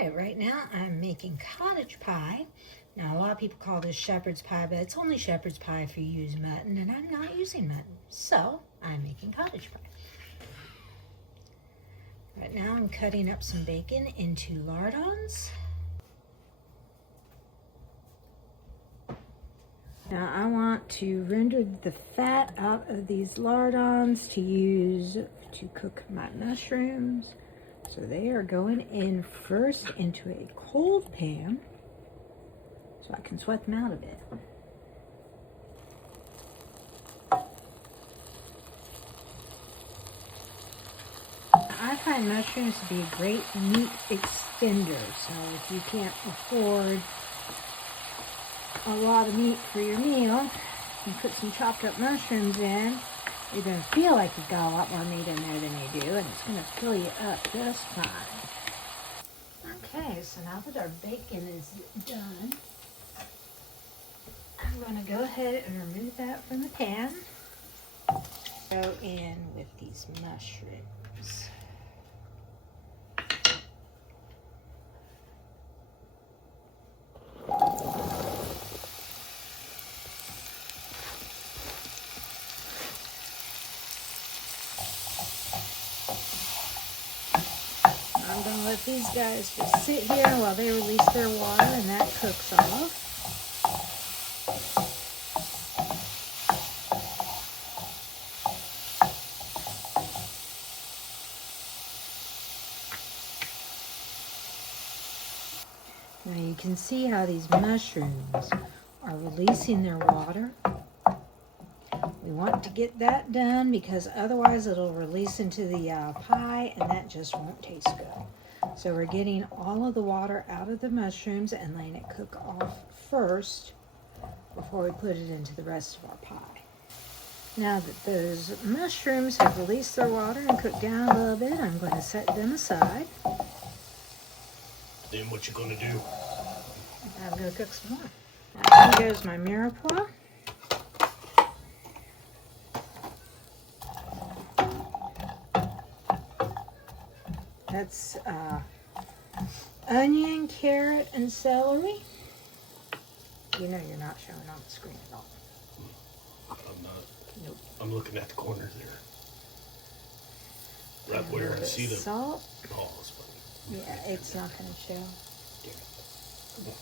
Okay, right now I'm making cottage pie. Now, a lot of people call this shepherd's pie, but it's only shepherd's pie if you use mutton, and I'm not using mutton, so I'm making cottage pie. Right now I'm cutting up some bacon into lardons. Now I want to render the fat out of these lardons to use to cook my mushrooms. So they are going in first into a cold pan so I can sweat them out a bit. I find mushrooms to be a great meat extender, so if you can't afford a lot of meat for your meal, you put some chopped up mushrooms in, you're going to feel like you've got a lot more meat in there than you do, and it's going to fill you up just fine. Okay, so now that our bacon is done, I'm going to go ahead and remove that from the pan. Go in with these mushrooms. I'm going to let these guys just sit here while they release their water and that cooks off. Now you can see how these mushrooms are releasing their water. We want to get that done because otherwise it'll release into the pie and that just won't taste good. So we're getting all of the water out of the mushrooms and letting it cook off first before we put it into the rest of our pie. Now that those mushrooms have released their water and cooked down a little bit, I'm going to set them aside. Then what you gonna do? I'm going to cook some more. Now here goes my mirepoix. That's onion, carrot, and celery. You know you're not showing on the screen at all. I'm not. Nope. I'm looking at the corner there. Right where I see the salt. pause button. Yeah, it's not going to show. Damn it.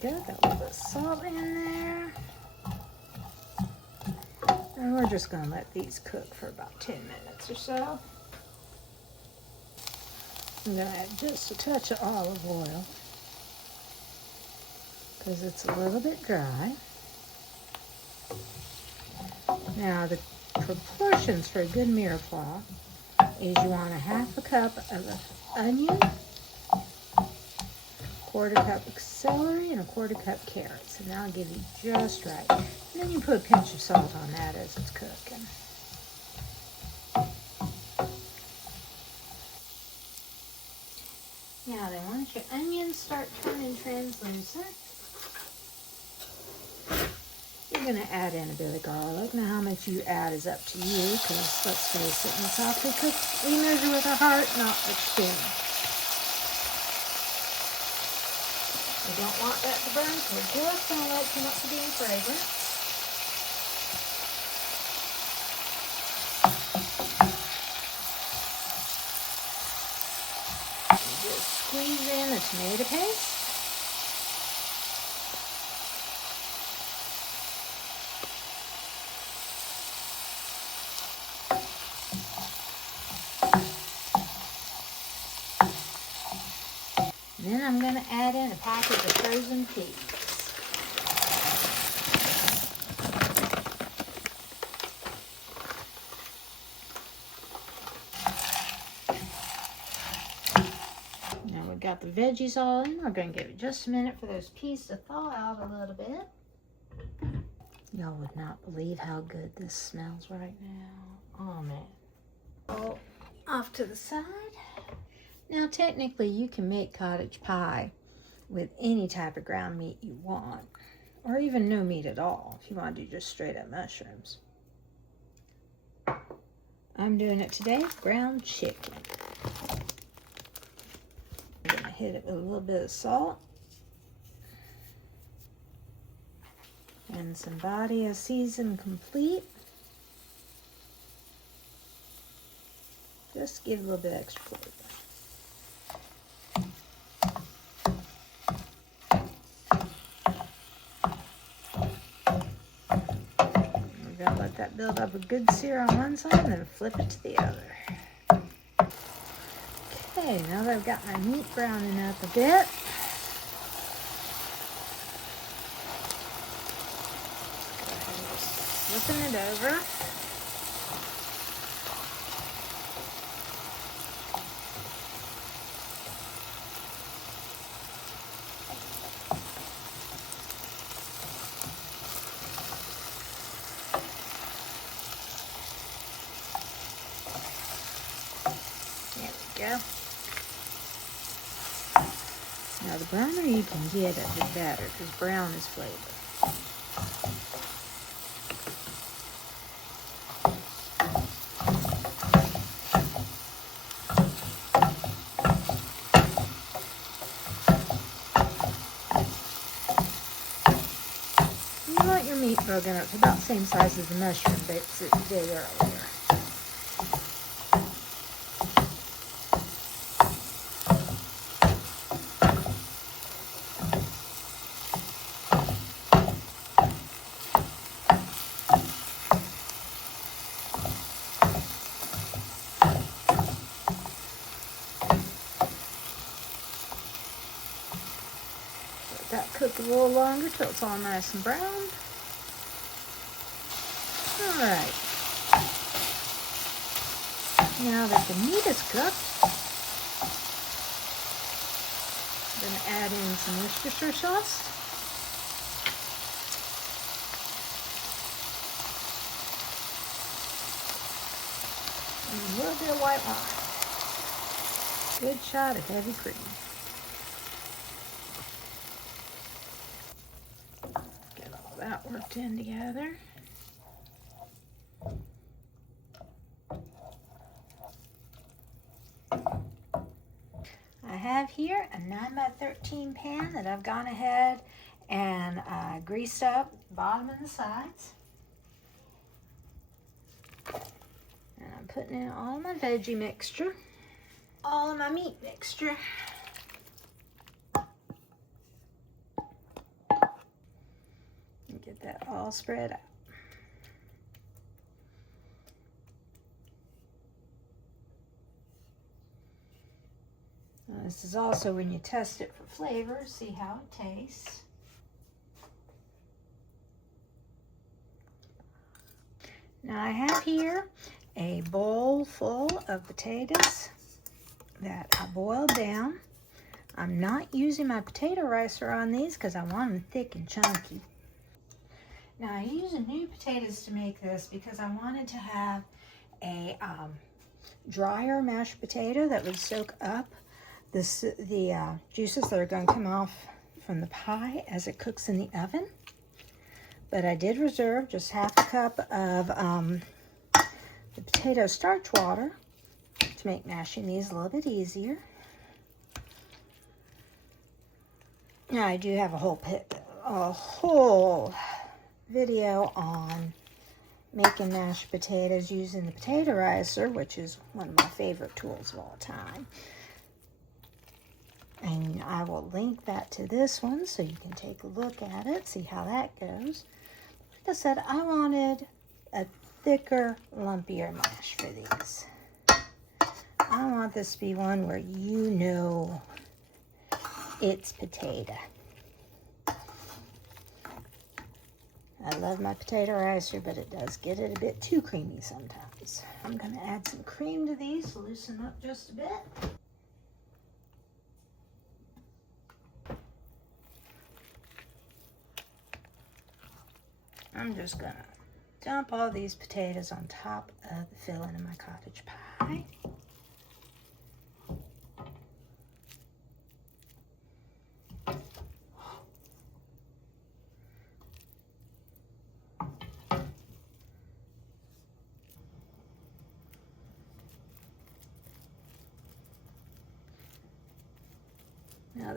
Good, got a little bit of salt in there. And we're just going to let these cook for about 10 minutes or so. I'm going to add just a touch of olive oil because it's a little bit dry. Now the proportions for a good mirepoix is you want a half a cup of onion, quarter cup of celery, and a quarter cup carrots, and that'll give you just right. And then you put a pinch of salt on that as it's cooking. Now then, once your onions start turning translucent, you're going to add in a bit of garlic. Now how much you add is up to you, because let's face it, in the South we measure with our heart, not with spoon. You don't want that to burn, so we're just going to let them up to being fragrant. And just squeeze in the tomato paste. Then I'm going to add in a package of frozen peas. Now we've got the veggies all in. We're going to give it just a minute for those peas to thaw out a little bit. Y'all would not believe how good this smells right now. Oh man. Oh, off to the side. Now, technically, you can make cottage pie with any type of ground meat you want, or even no meat at all, if you want to do just straight up mushrooms. I'm doing it today, ground chicken. I'm gonna hit it with a little bit of salt and some Badia Season Complete. Just give a little bit extra flavor. We're gonna let that build up a good sear on one side and then flip it to the other. Okay, now that I've got my meat browning up a bit, flipping it over. There we go. Now the browner you can get it, the better, because brown is flavor. You want your meat broken up to about the same size as the mushroom bits that you did earlier. Let that cook a little longer till it's all nice and brown. Alright. Now that the meat is cooked, I'm going to add in some Worcestershire sauce. And a little bit of white wine. Good shot of heavy cream. Get all that worked in together. I have here a 9x13 pan that I've gone ahead and greased up the bottom and the sides. And I'm putting in all my veggie mixture, all of my meat mixture. And get that all spread out. This is also when you test it for flavor, see how it tastes. Now I have here a bowl full of potatoes that I boiled down. I'm not using my potato ricer on these because I want them thick and chunky. Now I use new potatoes to make this because I wanted to have a drier mashed potato that would soak up the juices that are going to come off from the pie as it cooks in the oven. But I did reserve just half a cup of the potato starch water to make mashing these a little bit easier. Now I do have a whole video on making mashed potatoes using the potato ricer, which is one of my favorite tools of all time. And I will link that to this one so you can take a look at it, see how that goes. Like I said, I wanted a thicker, lumpier mash for these. I want this to be one where you know it's potato. I love my potato ricer, but it does get it a bit too creamy sometimes. I'm going to add some cream to these to loosen up just a bit. I'm just going to dump all these potatoes on top of the filling of my cottage pie.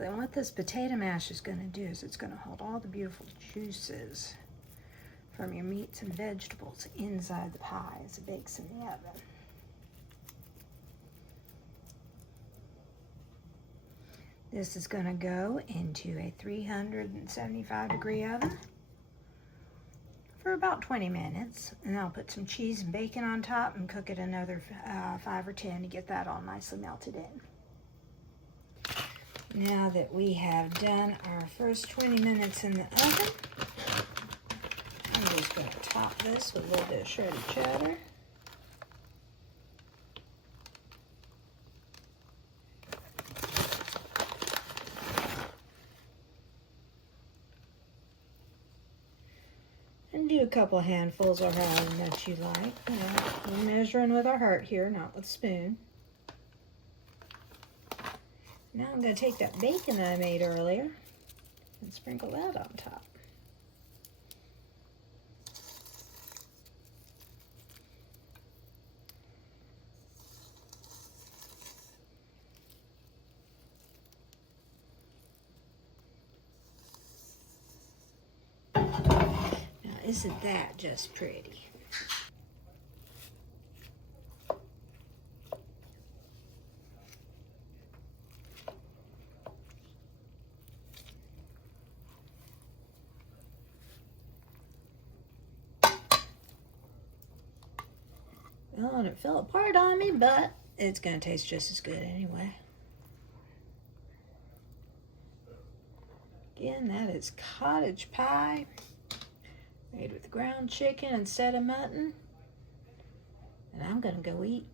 then what this potato mash is going to do is it's going to hold all the beautiful juices from your meats and vegetables inside the pie as it bakes in the oven. This is going to go into a 375-degree oven for about 20 minutes, and I'll put some cheese and bacon on top and cook it another 5 or 10 to get that all nicely melted in. Now that we have done our first 20 minutes in the oven, I'm just going to top this with a little bit of shredded cheddar. And do a couple handfuls or however much you like. You know, we're measuring with our heart here, not with a spoon. Now I'm going to take that bacon that I made earlier and sprinkle that on top. Now isn't that just pretty? Well, and it fell apart on me, but it's going to taste just as good anyway. Again, that is cottage pie made with ground chicken instead of mutton. And I'm going to go eat.